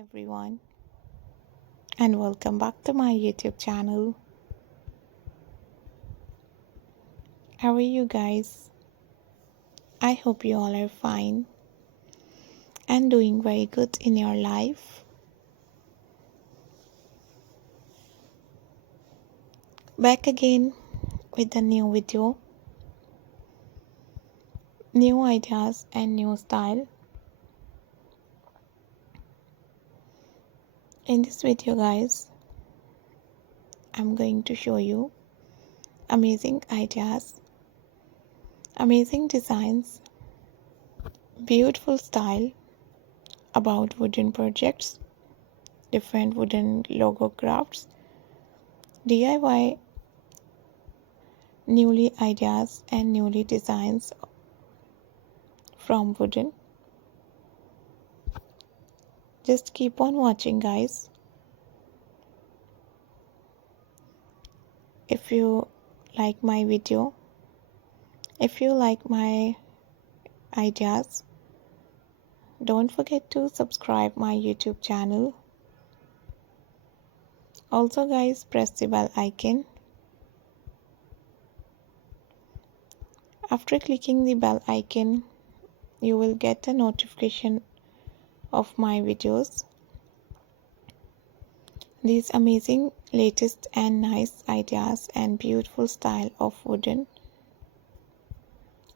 everyone, and welcome back to my YouTube channel. How are you guys? I hope you all are fine and doing very good in your life. Back again with a new video, new ideas and new style. In this video guys, I'm going to show you amazing ideas, amazing designs, beautiful style about wooden projects, different wooden logo crafts, DIY newly ideas and newly designs from wooden. Just keep on watching guys. If you like my video, if you like my ideas, don't forget to subscribe my YouTube channel. Also guys, press the bell icon. After clicking the bell icon, you will get a notification of my videos. These amazing latest and nice ideas and beautiful style of wooden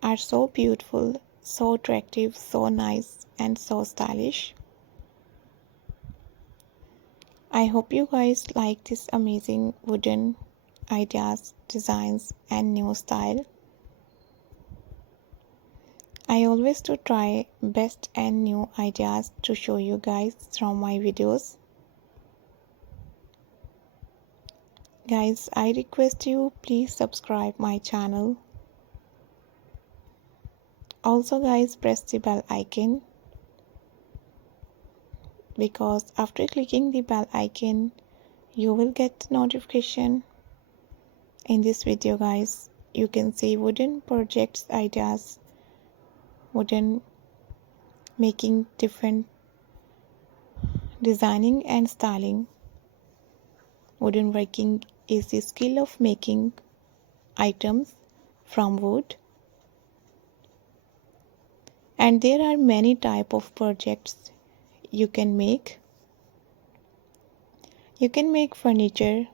are so beautiful, so attractive, so nice and so stylish. I hope you guys like this amazing wooden ideas, designs and new style. I always do try best and new ideas to show you guys from my videos. Guys, I request you please subscribe my channel. Also guys, press the bell icon, because after clicking the bell icon you will get notification. In this video guys, you can see wooden projects ideas, wooden making different designing and styling. Wooden working is the skill of making items from wood, and there are many type of projects you can make. You can make furniture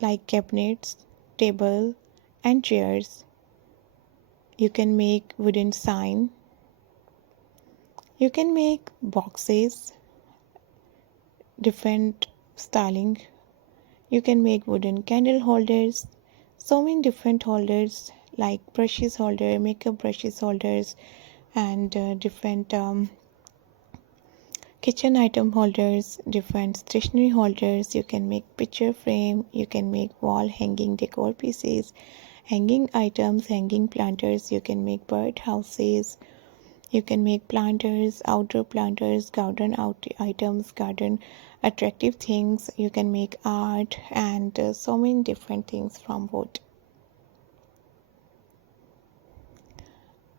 like cabinets, table and chairs. You can make wooden sign. You can make boxes, different styling. You can make wooden candle holders, so many different holders like brushes holder, makeup brushes holders, and different kitchen item holders, different stationery holders. You can make picture frame, you can make wall hanging decor pieces, hanging items, hanging planters. You can make bird houses. You can make planters, outdoor planters, garden out items, garden attractive things. You can make art and so many different things from wood.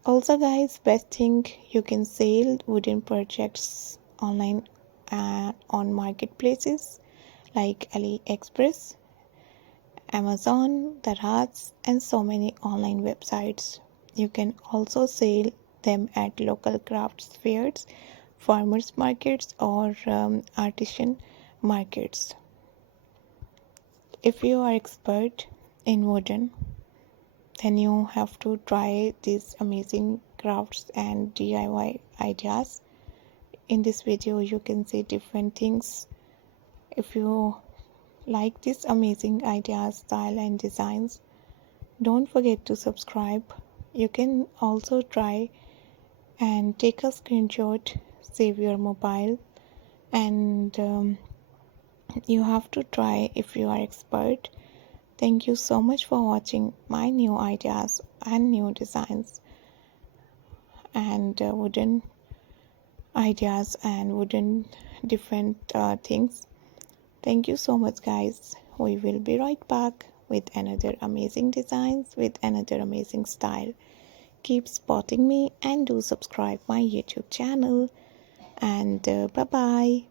Also guys, best thing, you can sell wooden projects online on marketplaces like AliExpress, Amazon, Daraz and so many online websites. You can also sell them at local crafts fairs, farmers markets or artisan markets. If you are expert in wooden, then you have to try these amazing crafts and DIY ideas. In this video you can see different things. If you like these amazing ideas, style and designs, don't forget to subscribe. You can also try and take a screenshot, save your mobile, and you have to try if you are expert. Thank you so much for watching my new ideas and new designs and wooden ideas and wooden different things. Thank you so much guys. We will be right back with another amazing designs, with another amazing style. Keep spotting me and do subscribe my YouTube channel, and bye bye.